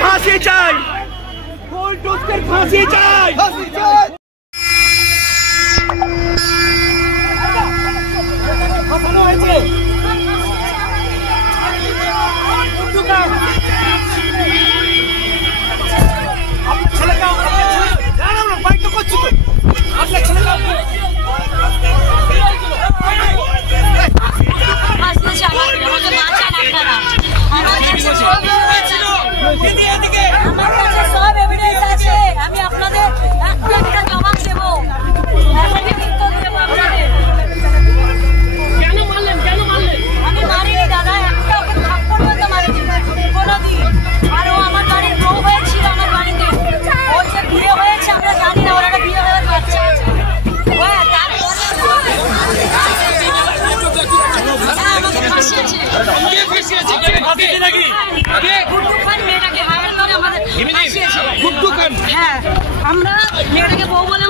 ফাঁসি চাই, ফাঁসি চাই। আমরা মেয়েটাকে বউ বলে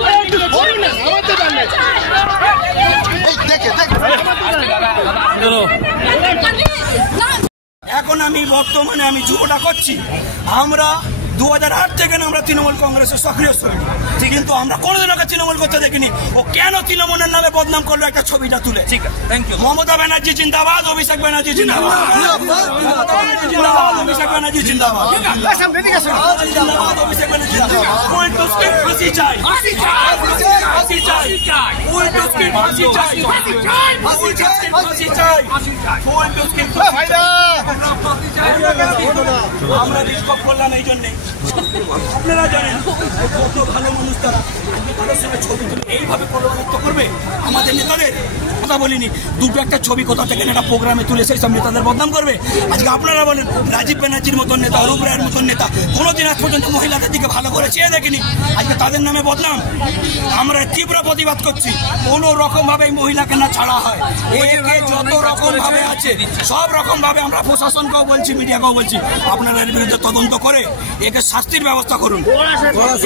এখন আমি বর্তমানে আমি যুবটা করছি। আমরা 2008 থেকে আমরা তৃণমূল কংগ্রেসের সক্রিয় সৈনিক, কিন্তু আমরা কোনোদিন ওকে তৃণমূল করতে দেখিনি। ও কেন তৃণমূলের নামে বদনাম করলো একটা ছবিটা তুলে? ঠিক আছে, থ্যাংক ইউ। মমতা ব্যানার্জি জিন্দাবাদ, অভিষেক ব্যানার্জি জিন্দাবাদ, অভিষেক ব্যানার্জি জিন্দাবাদ, অভিষেক ব্যানার্জি জিন্দাবাদ। ফাঁসি চাই, ফাঁসি চাই, ফাঁসি চাই, ফাঁসি চাই, ফাঁসি চাই। আমরা বিক্ষোভ করলাম এই জন্যে, আপনারা জানেন কত ভালো মানুষ তারা, তাদের সঙ্গে ছবি তুলে এইভাবে প্রলোভন করবে আমাদের নেতাদের। কথা বলিনি, দুটো একটা ছবি কোথা থেকে একটা প্রোগ্রামে তুলে সেই সব নেতাদের বদনাম করবে। আজকে আপনারা বলেন রাজীব ব্যানার্জির মতন নেতা, অরূপ রায়ের মতন নেতা কোনোদিন আজ পর্যন্ত মহিলাদের দিকে ভালো করে চেয়ে দেখিনি, আজকে তাদের নামে বদনাম। আমরা তীব্র প্রতিবাদ করছি, কোনো রকম ভাবে এই মহিলাকে না ছাড়া হয়। একে যত রকম ভাবে আছে সব রকম ভাবে আমরা প্রশাসনকেও বলছি, মিডিয়াকেও বলছি, আপনারা এর বিরুদ্ধে তদন্ত করে একে শাস্তির ব্যবস্থা করুন।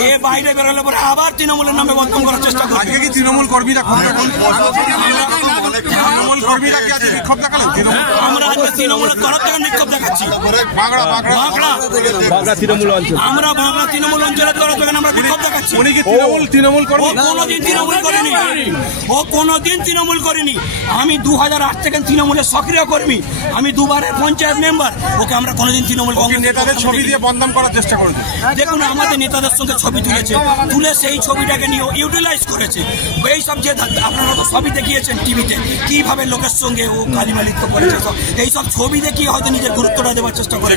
এ বাইরে বেরোলে পরে আবার তৃণমূলের নামে বদনাম করার চেষ্টা করবে। আজকে কি তৃণমূল কর্মীরা বিক্ষোভ দেখালেন? আমরা তৃণমূলের তরফ থেকে বিক্ষোভ দেখাচ্ছি। আমরা বাংলা তৃণমূল অঞ্চলের তরফ থেকে আমরা বিক্ষোভ দেখাচ্ছি। তৃণমূল কর্মী কোনোদিন তৃণমূল করেনি, ও কোনোদিন তৃণমূল করেনি। আমি 2008 থেকে তৃণমূলের সক্রিয় কর্মী, আমি দুবারের পঞ্চায়েত মেম্বার। ওকে আমরা কোনোদিন তৃণমূল নেতাদের ছবি দিয়ে বদনাম করার চেষ্টা করেছি। দেখুন আমাদের নেতাদের সঙ্গে ছবি তুলেছে, তুলে সেই ছবিটাকে নিয়ে ইউটিলাইজ করেছে। এই সব যে আপনারা তো সবই দেখিয়েছেন টিভিতে কিভাবে লোকের সঙ্গে ও কালিমালিত্য করেছে, এইসব ছবি দেখিয়ে হয়তো নিজের গুরুত্বটা দেওয়ার চেষ্টা করে।